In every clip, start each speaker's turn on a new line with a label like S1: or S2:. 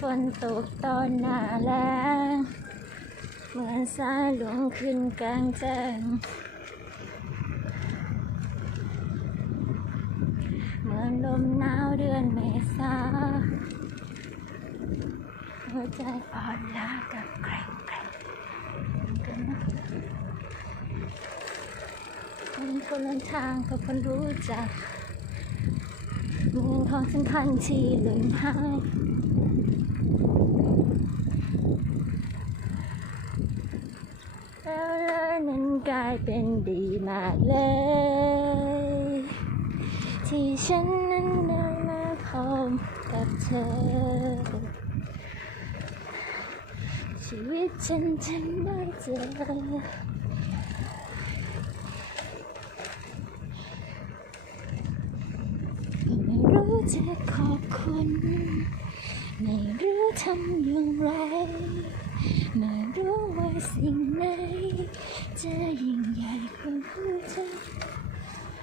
S1: ฝนตกตอนหน้าแรงเหมือนสายหลวงขึ้นกลางแจ้งเหมือนลมหนาวเดือนเมษาหัวใจอ่อนล้ากับแกร่งแกร่งกันนะคนคนละทางกับคนรู้จักมีของสำคัญที่ลืมหายแล้วเลย นั้นกลายเป็นดีมากเลย ที่ฉันนั้นได้มาพบกับเธอ ชีวิตฉันจึงได้เจอไม่รู้จะขอบคุณ ไม่รู้ทำอย่างไร ม่รู้ว่าสิ่งไหนจะยิ่งใหญ่กว่าหัวใจ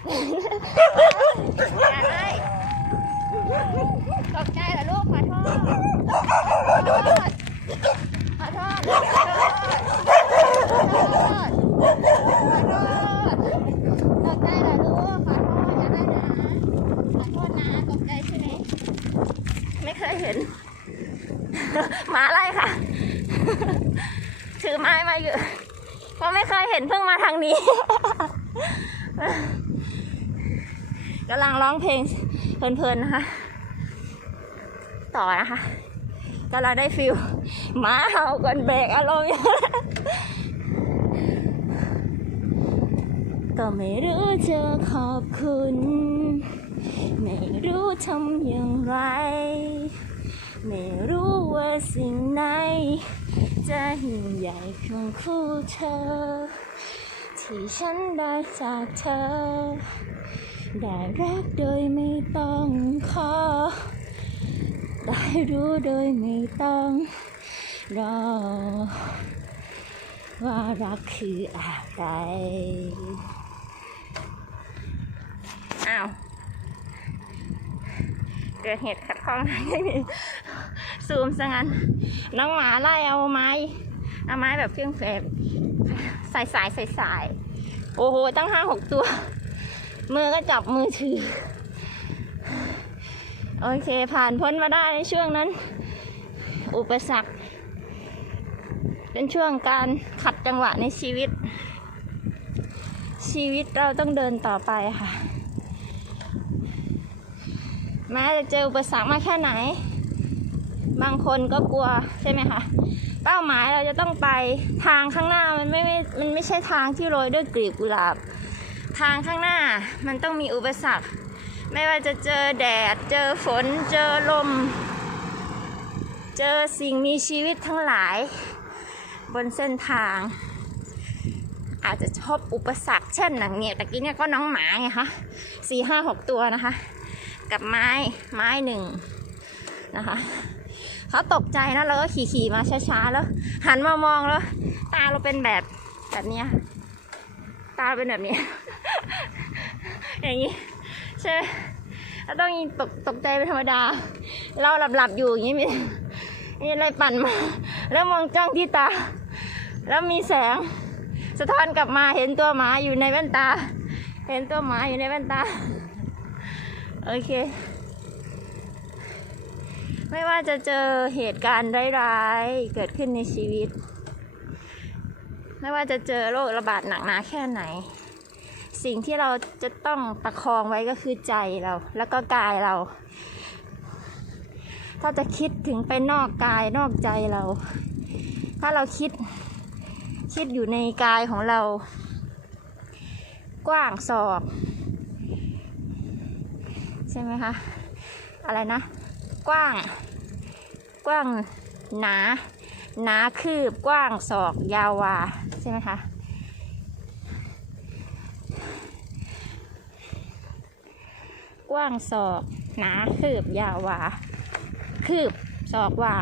S2: อย่าเลยตกใจเหรอลูกขอโทษขอโทษขอโทษขอโทษขอโทษตกใจเหรอลูกขอโทษอย่าได้นะขอโทษนะตกใจใช่ไหม
S1: ไม่เคยเห็นหมาอะไรค่ะ ถือไม้มาอยู่เพราะไม่เคยเห็นเพิ่งมาทางนี้กำลังร้องเพลงเพลินๆนะคะ ต่อนะคะกำลังได้ฟิลหมาเห่าก่อนเบรกอารมณ์อยู่ก็ไม่รู้จะขอบคุณ ไม่รู้ทำอย่างไร ไม่รู้ว่าสิ่งไหน จะยิ่งใหญ่เพียงคู่เธอ ที่ฉันได้จากเธอ ได้รักโดยไม่ต้องขอ ได้รู้โดยไม่ต้องรอ ว่ารักคืออะไร อ้าว เกิดเหตุขัดข้องซูมซะงั้น น้องหมาไล่เอาไม้ เอาไม้แบบเครื่องแฝบใส่สายใส่สายโอ้โห ตั้งห้าหกตัว มือก็จับมือถือ โอเค ผ่านพ้นมาได้ในช่วงนั้น อุปสรรค เป็นช่วงการขัดจังหวะในชีวิต ชีวิตเราต้องเดินต่อไปค่ะ แม้จะเจออุปสรรคมากแค่ไหน บางคนก็กลัวใช่ไหมคะ เป้าหมายเราจะต้องไปทางข้างหน้ามันไม่ไม่มันไม่ใช่ทางที่โรยด้วยกลีบกุหลาบ ทางข้างหน้ามันต้องมีอุปสรรค ไม่ว่าจะเจอแดด เจอฝน เจอลม เจอสิ่งมีชีวิตทั้งหลาย บนเส้นทาง อาจจะชอบอุปสรรคเช่นหนังเนี่ยตะกี้เนี่ยก็น้องหมาไงคะสี่ห้าหกตัวนะคะ กับไม้ไม้หนึ่งนะคะเขาตกใจนะแล้วก็ขี่ขี่ๆมาช้าๆแล้ว หันมามองแล้ว ตาเราเป็นแบบแบบเนี้ยตาเป็นแบบนี้ อย่างนี้ใช่ไหมเราต้องยิงตกตกใจเป็นธรรมดา เราหลับหลับๆอยู่อย่างนี้มีมีอะไรปั่นมา แล้วมองจ้องที่ตา แล้วมีแสง สะท้อนกลับมาเห็นตัวหมาอยู่ในแว่นตา เห็นตัวหมาอยู่ในแว่นตา โอเค ไม่ว่าจะเจอเหตุการณ์ร้ายๆ เกิดขึ้นในชีวิต ไม่ว่าจะเจอโรคระบาดหนักหนาแค่ไหน สิ่งที่เราจะต้องประคองไว้ก็คือใจเรา แล้วก็กายเรา ถ้าจะคิดถึงไปนอกกายนอกใจเรา ถ้าเราคิดคิดอยู่ในกายของเรา กว้างศอก ช่ไหมคะ อะไรนะ กว้าง กว้างหนา หนาคืบกว้างศอกยาววาใช่ไหมคะกว้างศอกหนาคืบยาววาคืบศอกวา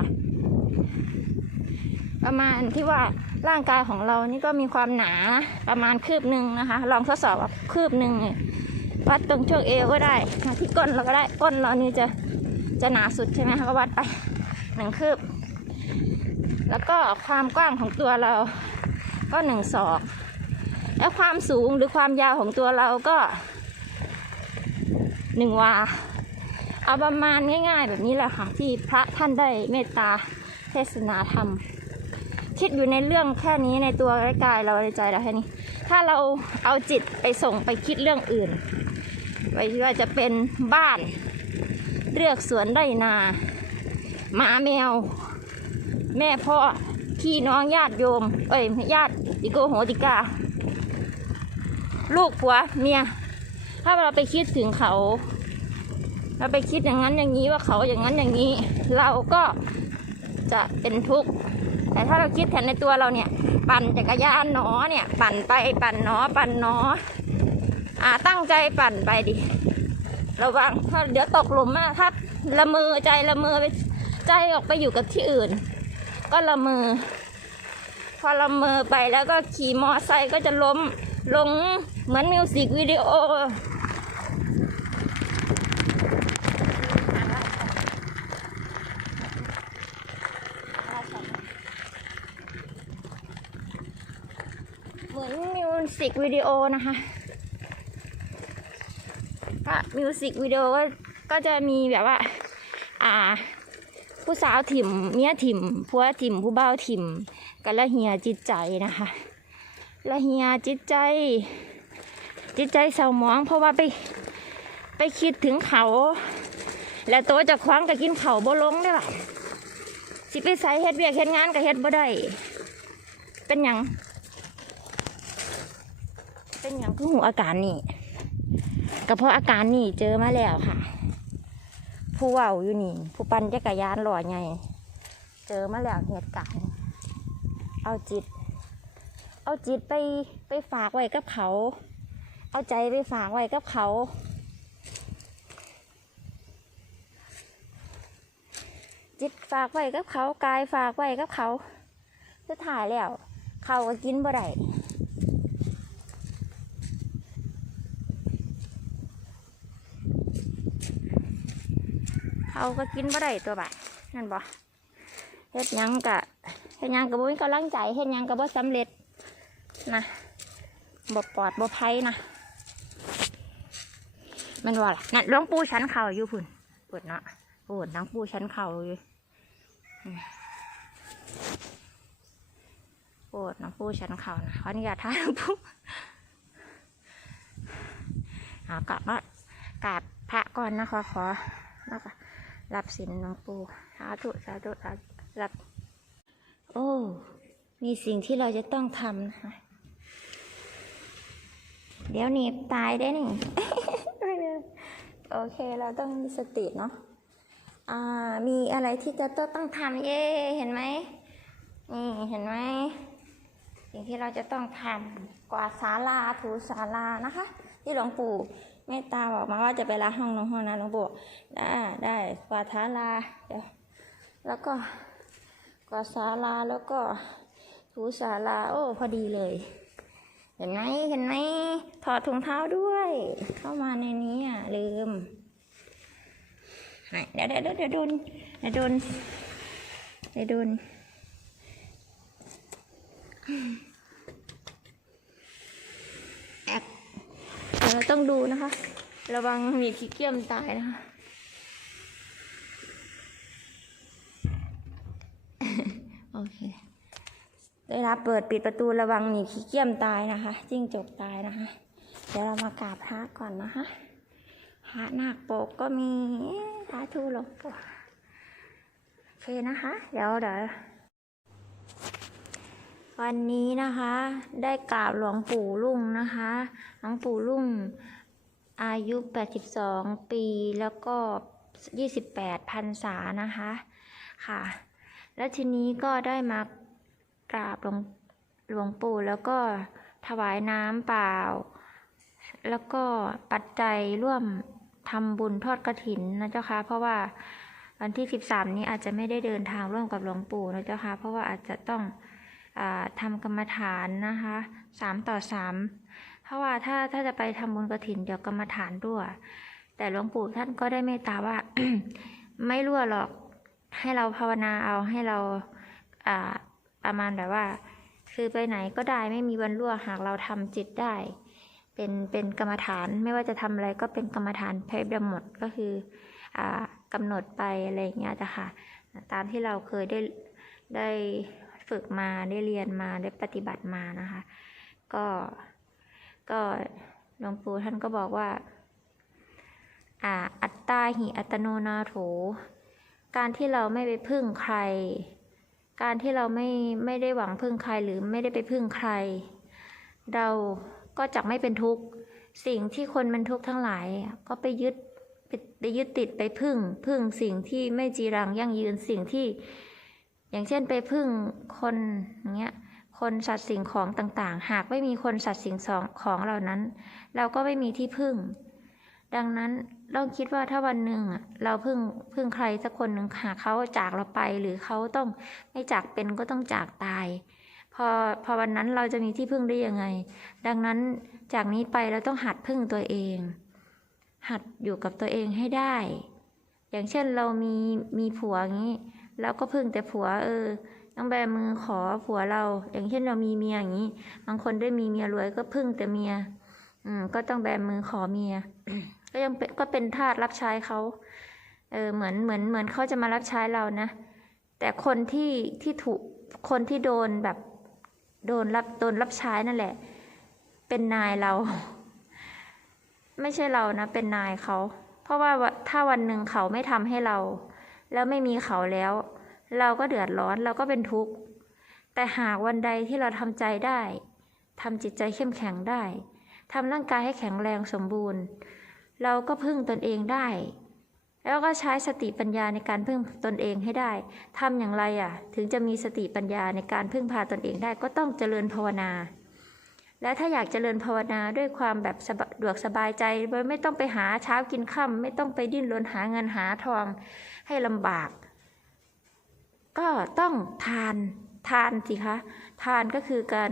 S1: ประมาณที่ว่าร่างกายของเรานี่ก็มีความหนาประมาณคืบหนึ่งนะคะ ลองทดสอบว่าคืบหนึ่งเนี่ย วัดตรงช่วงเอวก็ได้มาที่ก้นเราก็ได้ก้นเรานี่จะจะหนาสุดใช่ไหมคะก็วัดไปหนึ่งคืบ แล้วก็ความกว้างของตัวเราก็หนึ่งศอก และความสูงหรือความยาวของตัวเราก็หนึ่งวาเอาประมาณง่าย ๆ แบบนี้แหละค่ะที่พระท่านได้เมตตาเทศนาธรรม คิดอยู่ในเรื่องแค่นี้ในตัวกายเราในใจเราแค่นี้ ถ้าเราเอาจิตไปส่งไปคิดเรื่องอื่น ไม่ว่าจะเป็นบ้าน เลือกสวนไร่นา หมาแมว แม่พ่อพี่น้องญาติโยม เอ้ยญาติติโกโหติกา ลูกผัวเมียถ้าเราไปคิดถึงเขา เราไปคิดอย่างนั้นอย่างนี้ว่าเขาอย่างนั้นอย่างนี้ เราก็จะเป็นทุกข์แต่ถ้าเราคิดแทนในตัวเราเนี่ย ปั่นจักรยานหนอเนี่ย ปั่นไปปั่นหนอปั่นหนอ อ่าตั้งใจปั่นไปดิ ระวังถ้าเดี๋ยวตกหลุมอะถ้าละเมอใจละเมอไปใจออกไปอยู่กับที่อื่น ก็ละเมอพอละเมอไปแล้วก็ขี่มอไซค์ก็จะล้มลงเหมือนมิวสิกวิดีโอเหมือนมิวสิกวิดีโอนะคะ มิวสิกวิดีโอก็ก็จะมีแบบว่า อ่า ผู้สาวถิ่มเมียถิ่มผัวถิ่มผู้เบ่าถิ่มกันละเฮียจิตใจนะคะละเฮียจิตใจ จิตใจเศร้าหมอง เพราะว่าไปไปคิดถึงเขา แล้วโตจะคว้างกับกินเขาบ่ลงได้อล่ะสิไปใส่เฮ็ดเวียกเฮ็ดงานกับเฮ็ดบ่ได้เป็นหยังเป็นอย่างคือหูอาการนี่ ก็เพราะอาการนี่เจอมาแล้วค่ะ ผู้เว่าอยู่นี่ ผู้ปั่นจักรยานหล่อไงเจอมาแล้วเหตุการณ์ เอาจิต เอาจิตไปไปฝากไว้กับเขา เอาใจไปฝากไว้กับเขาจิตฝากไว้กับเขา กายฝากไว้กับเขาสุดท้ายแล้ว เขาก็กินบ่ได้ เขาก็กินบ่ได้ตัวบ่ะนั่นบ่เฮ็ดยังกะเฮ็ดยังกะบ่มีกำลังใจเฮ็ดยังกะบ่สำเร็จนะบ่ปลอดบ่ภัยนะมันว่าล่ะนั่นหลวงปู่ชั้นเข่าอยู่พุ่นปุ่นเนาะปุ่นหลวงปู่ชั้นเข่าอยู่ปรดหลวงปู่ชั้นเข่านะขออนุญาตท่านหลวงปู่เอากลับมากราบพระก่อนนะคะขอนะคะ รับสินหลวงปู่สาธุสาธุสาธุรับ โอ้ มีสิ่งที่เราจะต้องทำนะคะ เดี๋ยวหนีบตายได้หนึ่งโอเค เราต้องมีสติเนาะอ่า มีอะไรที่จะต้องทำเย่เห็นไหมนี่เห็นไหมสิ่งที่เราจะต้องทำกวาดศาลาถูศาลานะคะ ที่หลวงปู่เมตตาบอกมาว่าจะไปล้างห้องน้องห้องนะหลวงปู่ได้ได้กวาดศาลาเดี๋ยวแล้วก็กวาดศาลาแล้วก็ถูศาลาโอ้พอดีเลย เห็นไหมเห็นไหมถอดถุงเท้าด้วย เข้ามาในนี้อะลืมเดี๋ยวเดี๋ยวเดี๋ยวเดี๋ยวโดนเดี๋ยวโดนเดี๋ยวโดน แอก เราต้องดูนะคะ ระวังมีขี้เกียจตายนะคะ โอเคเวลาเปิดปิดประตูระวังหนีขี้เกียจตายนะคะ จิ้งจกตายนะคะ เดี๋ยวเรามากราบพระก่อนนะคะพระนาคปกก็มีสาธุหลวงปู่โอเคนะคะ เดี๋ยวเดี๋ยว วันนี้นะคะได้กราบหลวงปู่ลุ่งนะคะ หลวงปู่ลุ่งอายุ 82 ปีแล้วก็ 28พรรษานะคะค่ะ แล้วทีนี้ก็ได้มากราบหลวงหลวงปู่แล้วก็ถวายน้ำเปล่า แล้วก็ปัจจัยร่วมทำบุญทอดกระถินนะเจ้าค่ะเพราะว่าวันที่ 13 นี้อาจจะไม่ได้เดินทางร่วมกับหลวงปู่นะเจ้าค่ะเพราะว่าอาจจะต้อง ทำกรรมฐานนะคะสามต่อสามเพราะว่าถ้าถ้าจะไปทำบุญกระถินเดี๋ยวกรรมฐานรั่ว แต่หลวงปู่ท่านก็ได้เมตตาว่า ไม่รั่วหรอกให้เราภาวนาเอาให้เราประมาณแบบว่า คือไปไหนก็ได้ไม่มีวันรั่วหากเราทำจิตได้ เป็นเป็นกรรมฐานไม่ว่าจะทำอะไรก็เป็นกรรมฐานเพบหมดก็คืออ่ากำหนดไปอะไรอย่างเงี้ยจ้ะค่ะตามที่เราเคยได้ได้ ฝึกมาได้เรียนมาได้ปฏิบัติมานะคะ ก็ก็หลวงปู่ท่านก็บอกว่าอ่าอัตตาหิอัตโนนาโถ การที่เราไม่ไปพึ่งใคร การที่เราไม่ไม่ได้หวังพึ่งใครหรือไม่ได้ไปพึ่งใคร เราก็จะไม่เป็นทุกข์สิ่งที่คนมันทุกข์ทั้งหลายก็ไปยึดไปไปยึดติดไปพึ่ง พึ่งสิ่งที่ไม่จีรังยั่งยืนสิ่งที่ อย่างเช่นไปพึ่งคนอย่างเงี้ยคนสัตว์สิ่งของต่างๆ หากไม่มีคนสัตว์สิ่งของของเหล่านั้น เราก็ไม่มีที่พึ่ง ดังนั้นเราคิดว่าถ้าวันหนึ่งเราพึ่งพึ่งใครสักคนหนึ่งหากเขาจากเราไปหรือเขาต้องไม่จากเป็นก็ต้องจากตาย พอพอวันนั้นเราจะมีที่พึ่งได้ยังไง ดังนั้นจากนี้ไปเราต้องหัดพึ่งตัวเอง หัดอยู่กับตัวเองให้ได้ อย่างเช่นเรามีมีผัวอย่างนี้ เราก็พึ่งแต่ผัว เออต้องแบมือขอผัวเรา อย่างเช่นเรามีเมียอย่างนี้ บางคนได้มีเมียรวยก็พึ่งแต่เมีย อืม ก็ต้องแบมือขอเมีย ก็ยังเป็นก็เป็นทาสรับใช้เขา เออ เหมือนเหมือนเหมือนเขาจะมารับใช้เรานะ แต่คนที่ที่ถูกคนที่โดนแบบ โดนรับโดนรับใช้นั่นแหละ เป็นนายเรา ไม่ใช่เรานะ เป็นนายเขา เพราะว่าถ้าวันหนึ่งเขาไม่ทำให้เรา แล้วไม่มีเขาแล้ว เราก็เดือดร้อนเราก็เป็นทุกข์ แต่หากวันใดที่เราทำใจได้ทำจิตใจเข้มแข็งได้ทำร่างกายให้แข็งแรงสมบูรณ์ เราก็พึ่งตนเองได้ แล้วก็ใช้สติปัญญาในการพึ่งตนเองให้ได้ทำอย่างไรอะ ถึงจะมีสติปัญญาในการพึ่งพาตนเองได้ก็ต้องเจริญภาวนา และถ้าอยากเจริญภาวนาด้วยความแบบสะดวกสบายใจโดยไม่ต้องไปหาเช้ากินค่ำไม่ต้องไปดิ้นรนหาเงินหาทองให้ลำบาก ก็ต้องทานทานสิคะ ทานก็คือการ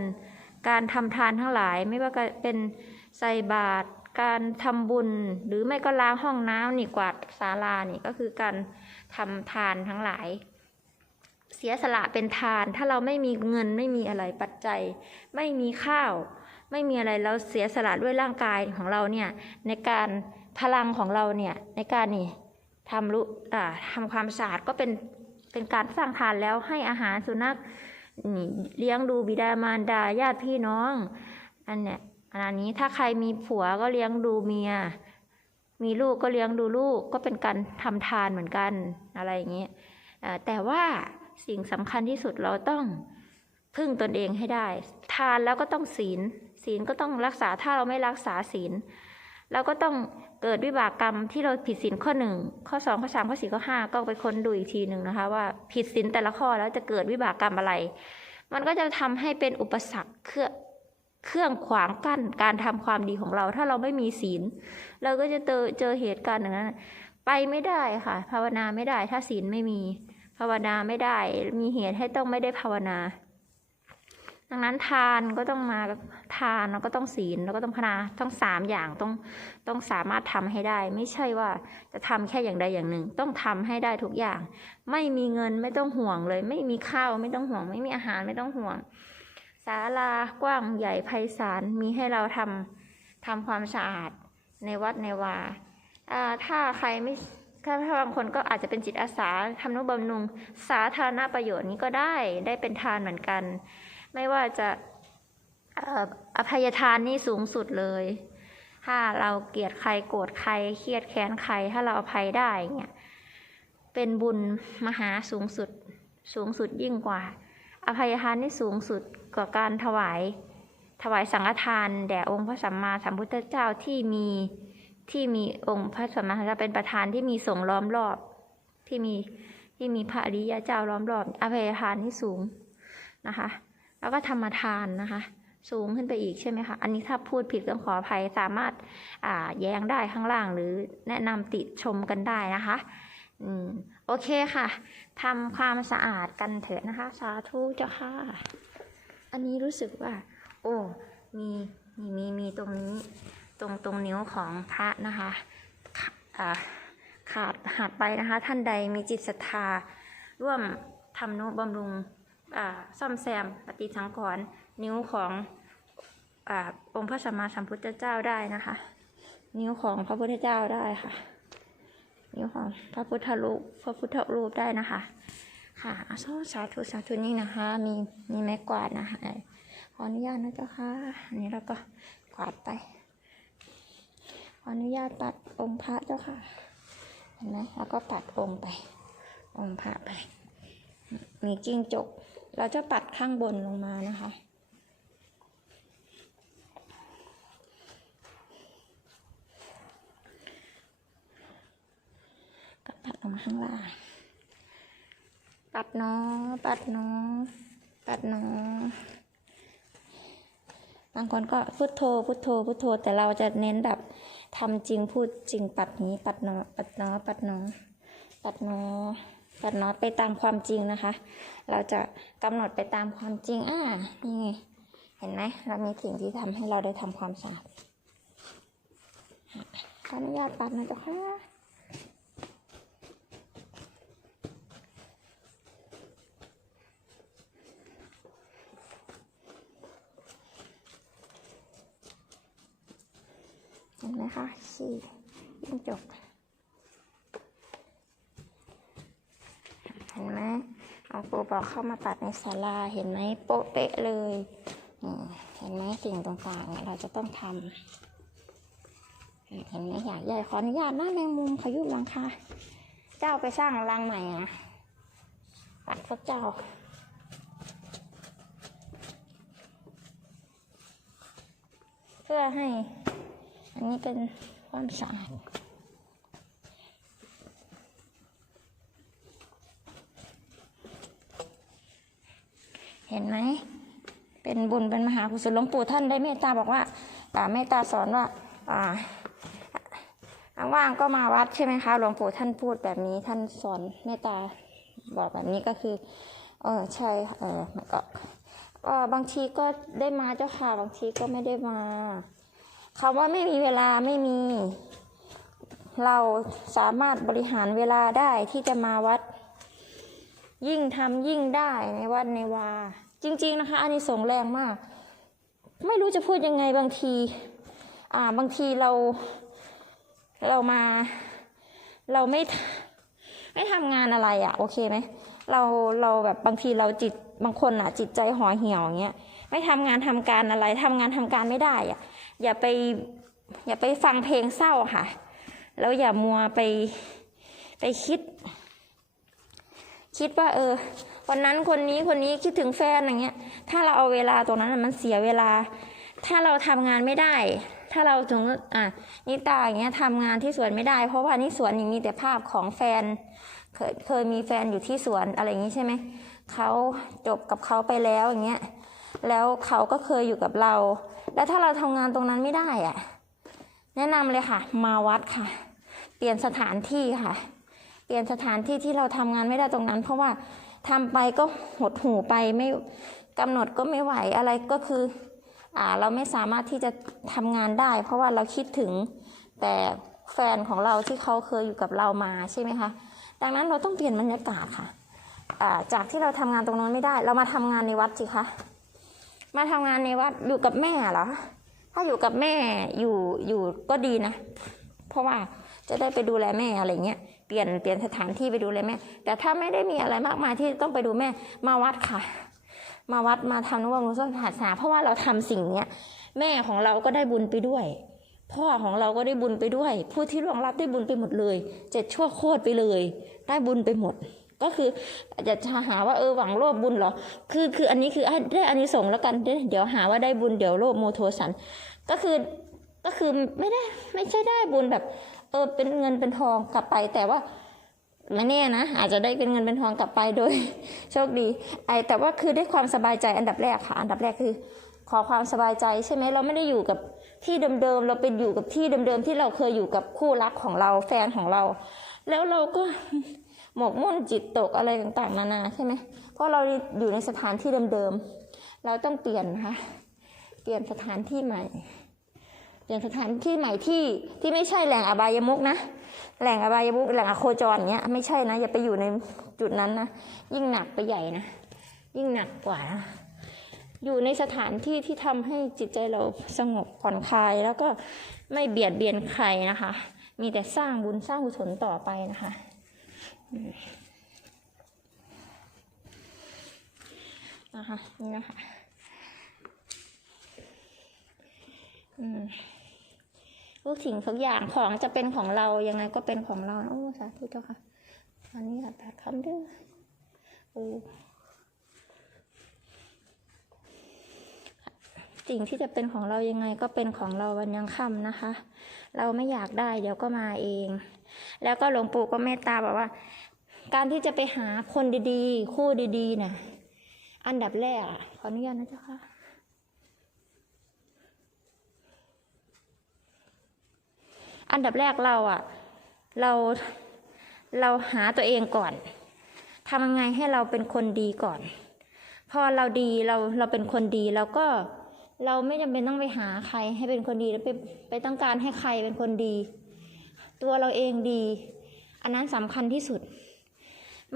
S1: การทำทานทั้งหลาย ไม่ว่าจะเป็นใส่บาตรการทำบุญหรือไม่ก็ล้างห้องน้ำนี่กวาดศาลานี่ก็คือการทำทานทั้งหลาย เสียสละเป็นทาน ถ้าเราไม่มีเงินไม่มีอะไรปัจจัย ไม่มีข้าว ไม่มีอะไรเราเสียสละด้วยร่างกายของเราเนี่ยในการพลังของเราเนี่ยในการนี่ทำรู้อ่าทำความสะอาดก็เป็นเป็นการสร้างทานแล้วให้อาหารสุนัขนี่เลี้ยงดูบิดามารดาญาติพี่น้อง อันเนี้ยอันนี้ถ้าใครมีผัวก็เลี้ยงดูเมีย มีลูกก็เลี้ยงดูลูกก็เป็นการทำทานเหมือนกันอะไรอย่างเงี้ยแต่ว่า สิ่งสำคัญที่สุดเราต้องพึ่งตนเองให้ได้ ทานแล้วก็ต้องศีล ศีลก็ต้องรักษาถ้าเราไม่รักษาศีลเราก็ต้องเกิดวิบากกรรมที่เราผิดศีลข้อหนึ่งข้อสองข้อสามข้อสี่ข้อห้าก็ไปค้นดูอีกทีหนึ่งนะคะ ว่าผิดศีลแต่ละข้อแล้วจะเกิดวิบากกรรมอะไร มันก็จะทำให้เป็นอุปสรรคเครื่องเครื่องขวางกั้นการทำความดีของเรา ถ้าเราไม่มีศีล เราก็จะเจอเจอเหตุการณ์อย่างนั้น ไปไม่ได้ค่ะ ภาวนาไม่ได้ถ้าศีลไม่มี ภาวนาไม่ได้ มีเหตุให้ต้องไม่ได้ภาวนา ดังนั้นทานก็ต้องมาทานแล้วก็ต้องศีลแล้วก็ต้องภาวนาต้องสามอย่างต้องต้องสามารถทำให้ได้ ไม่ใช่ว่าจะทำแค่อย่างใดอย่างหนึ่ง ต้องทำให้ได้ทุกอย่าง ไม่มีเงินไม่ต้องห่วงเลย ไม่มีข้าวไม่ต้องห่วง ไม่มีอาหารไม่ต้องห่วงศาลากว้างใหญ่ไพศาลมีให้เราทำทำความสะอาดในวัดในวาอ่าถ้าใครไม่ ถ้าบางคนก็อาจจะเป็นจิตอาสาทำนุบำรุงสาธารณประโยชน์นี้ก็ได้ได้เป็นทานเหมือนกัน ไม่ว่าจะอภัยทานนี่สูงสุดเลย ถ้าเราเกลียดใครโกรธใครเครียดแค้นใคร ถ้าเราอภัยได้เนี่ยเป็นบุญมหาสูงสุดสูงสุดยิ่งกว่า อภัยทานนี่สูงสุดกว่าการถวาย ถวายสังฆทานแด่องค์พระสัมมาสัมพุทธเจ้าที่มี ที่มีองค์พระสัมมาสัมพุทธเจ้าเป็นประธานที่มีสงล้อมรอบ ที่มีที่มีพระอริยเจ้าล้อมรอบ อภัยทานที่สูงนะคะ แล้วก็ธรรมทานนะคะ สูงขึ้นไปอีกใช่ไหมคะ อันนี้ถ้าพูดผิดก็ขออภัยสามารถอ่าแย้งได้ข้างล่างหรือแนะนำติชมกันได้นะคะอืมโอเคค่ะทำความสะอาดกันเถอะนะคะ สาธุเจ้าค่ะ อันนี้รู้สึกว่า โอ้มีมีมีมีตรงนี้ ตรงตรงนิ้วของพระนะคะขาอ่าขาดหัดไปนะคะ ท่านใดมีจิตศรัทธา ร่วมทำนุบำรุงซ่อมแซมปฏิสังขรณ์นิ้วของอองค์พระสัมมาสัมพุทธเจ้าได้นะคะ นิ้วของพระพุทธเจ้าได้ค่ะ นิ้วของพระพุทธรูปพระพุทธรูปได้นะคะ ค่ะอาสาสาธุสาธุนี่นะคะ มีมีไม้กวาดนะคะขออนุญาตนะเจ้าค่ะอันนี้เราก็กวาดไป ออนุญาตปัดองค์พระเจ้าค่ะ เห็นไหมแล้วก็ปัดองค์ไป องค์พระไป มีจิ้งจก เราจะปัดข้างบนลงมานะคะ ก็ปัดลงมาข้างล่าง ปัดเน้อปัดเน้อปัดเน้อบางคนก็พุทโธพุทโธพุทโธแต่เราจะเน้นแบบ ทำจริงพูดจริงปัดนี้ปัดเน้อปัดเน้อปัดเน้อปัดเน้อปัดเน้อไปตามความจริงนะคะ เราจะกำหนดไปตามความจริงอ่านี่ไงเห็นไหมเรามีสิ่งที่ทำให้เราได้ทำความสะอาดขออนุญาตปัดนะเจ้าค่ะ ไหมคะฉี่ยิ่งจกเห็นไหมเอาปูบอกเข้ามาตัดในศาลาเห็นไหมโป๊ะเป๊ะเลยเห็นไหมสิ่งต่างๆเนี่ยเราจะต้องทำเห็นไหมอยากใหญ่ขออนุญาตนะแมงมุมขยุบหลังคาเจ้าไปสร้างรังใหม่อะตัดพวกเจ้าเพื่อให้ อันนี้เป็นความสะอาดเห็นไหม เป็นบุญเป็นมหากุศลหลวงปู่ท่านได้เมตตาบอกว่าอ่าเมตตาสอนว่าอ่าว่างก็มาวัดใช่ไหมคะ หลวงปู่ท่านพูดแบบนี้ท่านสอนเมตตาบอกแบบนี้ก็คือ เออใช่ เออก็ก็บางทีก็ได้มาเจ้าค่ะ บางทีก็ไม่ได้มา คำว่าไม่มีเวลาไม่มี เราสามารถบริหารเวลาได้ที่จะมาวัด ยิ่งทำยิ่งได้ในวัดในวา จริง ๆ นะคะอันนี้ส่งแรงมาก ไม่รู้จะพูดยังไงบางที อ่าบางทีเราเรามา เราไม่ไม่ทำงานอะไรอะ่ะ โอเคไหมเราเราแบบบางทีเราจิตบางคนอะ จิตใจห่อเหี่ยวอย่างเงี้ยไม่ทำงานทำการอะไรทำงานทำการไม่ได้อะ อย่าไป อย่าไปฟังเพลงเศร้าค่ะ แล้วอย่ามัวไปไปคิด คิดว่า เออ วันนั้นคนนี้คนนี้คิดถึงแฟนอย่างเงี้ย ถ้าเราเอาเวลาตรงนั้นมันเสียเวลา ถ้าเราทำงานไม่ได้ ถ้าเราถึงอะนิตาอย่างเงี้ยทำงานที่สวนไม่ได้ เพราะว่านี่สวนนี่มีแต่ภาพของแฟนเคยเคยมีแฟนอยู่ที่สวนอะไรอย่างงี้ใช่ไหมเขาจบกับเขาไปแล้วอย่างเงี้ยแล้วเขาก็เคยอยู่กับเรา แล้วถ้าเราทำงานตรงนั้นไม่ได้อะแนะนำเลยค่ะ มาวัดค่ะ เปลี่ยนสถานที่ค่ะ เปลี่ยนสถานที่ที่เราทำงานไม่ได้ตรงนั้น เพราะว่าทำไปก็หดหูไปไม่กำหนดก็ไม่ไหวอะไรก็คืออ่าเราไม่สามารถที่จะทำงานได้ เพราะว่าเราคิดถึงแต่แฟนของเราที่เขาเคยอยู่กับเรามาใช่ไหมคะดังนั้นเราต้องเปลี่ยนบรรยากาศค่ะอ่าจากที่เราทำงานตรงนั้นไม่ได้ เรามาทำงานในวัดสิคะ มาทำงานในวัดอยู่กับแม่เหรอ ถ้าอยู่กับแม่อยู่อยู่ก็ดีนะ เพราะว่าจะได้ไปดูแลแม่อะไรเงี้ย เปลี่ยนเปลี่ยนสถานที่ไปดูแลแม่ แต่ถ้าไม่ได้มีอะไรมากมายที่ต้องไปดูแม่ มาวัดค่ะ มาวัดมาทำนุบำรุงส้นศาสนาเพราะว่าเราทำสิ่งเนี้ยแม่ของเราก็ได้บุญไปด้วย พ่อของเราก็ได้บุญไปด้วย ผู้ที่ร่วงรับได้บุญไปหมดเลย เจ็ดชั่วโคตรไปเลย ได้บุญไปหมด ก็คือจะหาว่าเออหวังโลภบุญเหรอ คือคืออันนี้คือได้อันนี้ส่งแล้วกัน เดี๋ยวหาว่าได้บุญเดี๋ยวโลภโมโทสัน ก็คือก็คือไม่ได้ไม่ใช่ได้บุญแบบ เออเป็นเงินเป็นทองกลับไปแต่ว่าไม่แน่นะ อาจจะได้เป็นเงินเป็นทองกลับไปโดย โชคดีไอแต่ว่าคือได้ความสบายใจอันดับแรกค่ะ อันดับแรกคือ ขอความสบายใจใช่ไหมเราไม่ได้อยู่กับที่เดิมๆเราเป็นอยู่กับที่เดิมๆที่เราเคยอยู่กับคู่รักของเราแฟนของเรา แล้วเราก็ หมกมุ่นจิตตกอะไรต่างๆ นานาใช่ไหมเพราะเราอยู่ในสถานที่เดิมๆ เราต้องเปลี่ยนนะคะ เปลี่ยนสถานที่ใหม่ เปลี่ยนสถานที่ใหม่ที่ที่ไม่ใช่แหล่งอบายมุกนะ แหล่งอบายมุกแหล่งอโคจรเงี้ยไม่ใช่นะ อย่าไปอยู่ในจุดนั้นนะ ยิ่งหนักไปใหญ่นะ ยิ่งหนักกว่านะอยู่ในสถานที่ที่ทำให้จิตใจเราสงบผ่อนคลายแล้วก็ไม่เบียดเบียนใครนะคะ มีแต่สร้างบุญสร้างกุศลต่อไปนะคะ นะคะนี่นะคะอืมทุกสิ่งทุกอย่างของจะเป็นของเรายังไงก็เป็นของเราโอ้สาธุเจ้าค่ะอันนี้ค่ะตัดคำเด้อโอ้สิ่งที่จะเป็นของเรายังไงก็เป็นของเราวันยังค่ำนะคะ เราไม่อยากได้เดี๋ยวก็มาเอง แล้วก็หลวงปู่ก็เมตตาบอกว่า การที่จะไปหาคนดีๆ คู่ดีๆน่ะอันดับแรกขออนุญาตนะเจ้าค่ะอันดับแรกเราอะเราเราหาตัวเองก่อนทำยังไงให้เราเป็นคนดีก่อน พอเราดีเราเราเป็นคนดีเราก็เราไม่จำเป็นต้องไปหาใครให้เป็นคนดีแล้วไปไปต้องการให้ใครเป็นคนดี ตัวเราเองดี อันนั้นสำคัญที่สุด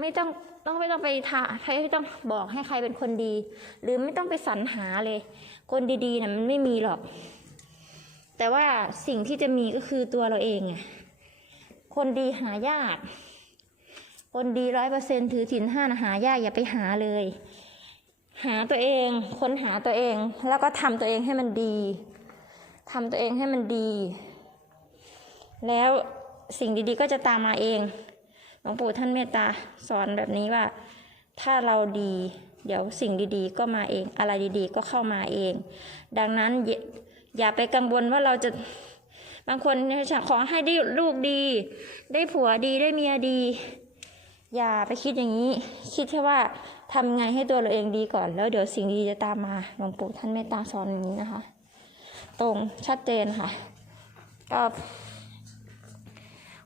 S1: ไม่ต้องต้องไม่ต้องไปทาไม่ต้องบอกให้ใครเป็นคนดี หรือไม่ต้องไปสรรหาเลย คนดีๆนะ่ะมันไม่มีหรอก แต่ว่าสิ่งที่จะมีก็คือตัวเราเองอะคนดีหายาก คนดีร้อยเปอร์เซ็นถือศีลห้านะหายากอย่าไปหาเลย หาตัวเอง ค้นหาตัวเอง แล้วก็ทำตัวเองให้มันดีทำตัวเองให้มันดี แล้วสิ่งดีๆก็จะตามมาเอง หลวงปู่ท่านเมตตาสอนแบบนี้ว่า ถ้าเราดี เดี๋ยวสิ่งดีๆ ก็มาเอง อะไรดีๆ ก็เข้ามาเอง ดังนั้นอย่าไปกังวลว่าเราจะบางคนขอให้ได้ลูกดี ได้ผัวดีได้เมียดี อย่าไปคิดอย่างนี้ คิดแค่ว่าทำไงให้ตัวเราเองดีก่อน แล้วเดี๋ยวสิ่งดีจะตามมาหลวงปู่ท่านเมตตาสอนอย่างนี้นะคะ ตรงชัดเจนค่ะก็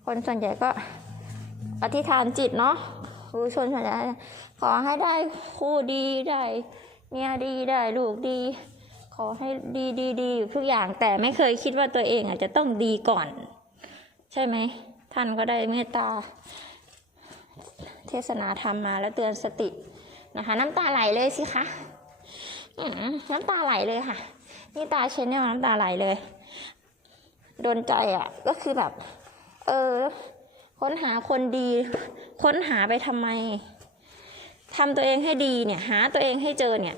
S1: คนส่วนใหญ่ก็ อธิษฐานจิตเนาะรู้ชนส่วนใหญ่ขอให้ได้คู่ดีได้เมียดีได้ลูกดี ขอให้ดีดีดีทุกอย่างแต่ไม่เคยคิดว่าตัวเองอาจจะต้องดีก่อน ใช่ไหมท่านก็ได้เมตตา เทศนาธรรมมาแล้วเตือนสตินะคะ น้ำตาไหลเลยสิคะน้ำตาไหลเลยค่ะ นี่ตาเชนเนี่ยน้ำตาไหลเลย โดนใจอะ ก็คือแบบ เออ ค้นหาคนดี ค้นหาไปทำไมทำตัวเองให้ดีเนี่ย หาตัวเองให้เจอเนี่ย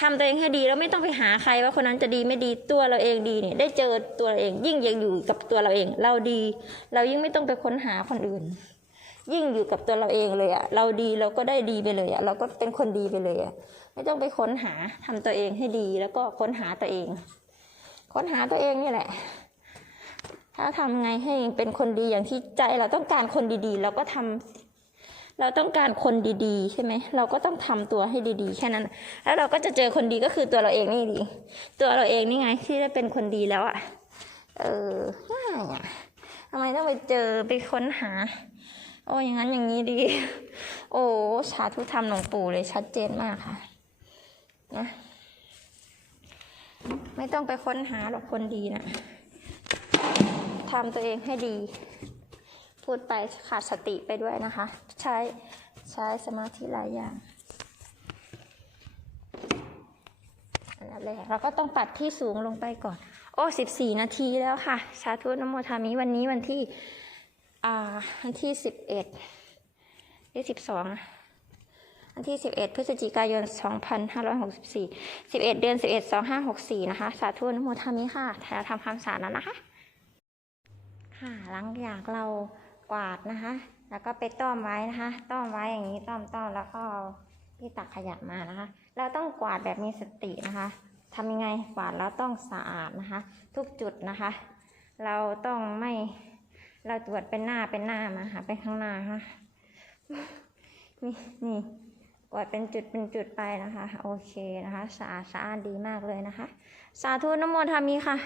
S1: ทำตัวเองให้ดีแล้วไม่ต้องไปหาใครว่าคนนั้นจะดีไม่ดีตัวเราเองดีเนี่ย ได้เจอตัวเราเอง ยิ่งยังอยู่กับตัวเราเอง เราดี เรายิ่งไม่ต้องไปค้นหาคนอื่น ยิ่งอยู่กับตัวเราเองเลยอะเราดีเราก็ได้ดีไปเลยอะเราก็เป็นคนดีไปเลยอะไม่ต้องไปค้นหาทำตัวเองให้ดีแล้วก็ค้นหาตัวเอง ค้นหาตัวเองนี่แหละ ถ้าทำไงให้เป็นคนดีอย่างที่ใจเราต้องการคนดีๆ เราก็ทำเราต้องการคนดีๆ ใช่ไหมเราก็ต้องทำตัวให้ดีๆ แค่นั้น แล้วเราก็จะเจอคนดีก็คือตัวเราเองนี่ดี ตัวเราเองนี่ไงที่ได้เป็นคนดีแล้วอะ่ะ เออง่ายอะทำไมต้องไปเจอไปค้นหา โอ้อย่างนั้นอย่างนี้ดี โอ้สาธุธรรมหลวงปู่เลยชัดเจนมากค่ะนะไม่ต้องไปค้นหาหรอกคนดีนะ ทำตัวเองให้ดี พูดไปขาดสติไปด้วยนะคะ ใช้ใช้สมาธิหลายอย่างอันดับแรกเราก็ต้องปัดที่สูงลงไปก่อน โอ้สิบสี่นาทีแล้วค่ะ สาธุนโมทามิวันนี้วันที่อ่าวันที่สิบเอ็ดที่สิบสองวันที่สิบเอ็ดพฤศจิกายนสองพันห้าร้อยหกสิบสี่สิบเอ็ดเดือนสิบเอ็ดสองห้าหกสี่นะคะ สาธุนโมทามิค่ะแถวทำความสาดแล้วนะคะ ค่ะหลังจากเรากวาดนะคะ แล้วก็ไปต้อมไว้นะคะ ต้อมไว้อย่างนี้ต้อมต้อมแล้วก็เอาที่ตักขยะมานะคะ เราต้องกวาดแบบมีสตินะคะทำยังไงกวาดแล้วต้องสะอาดนะคะ ทุกจุดนะคะ เราต้องไม่เราตรวจเป็นหน้าเป็นหน้ามาหาเป็นข้างหน้าค่ะนี่นี่กวาดเป็นจุดเป็นจุดไปนะคะ โอเคนะคะสะอาดสะอาดดีมากเลยนะคะ สาธุนโมทามีค่ะ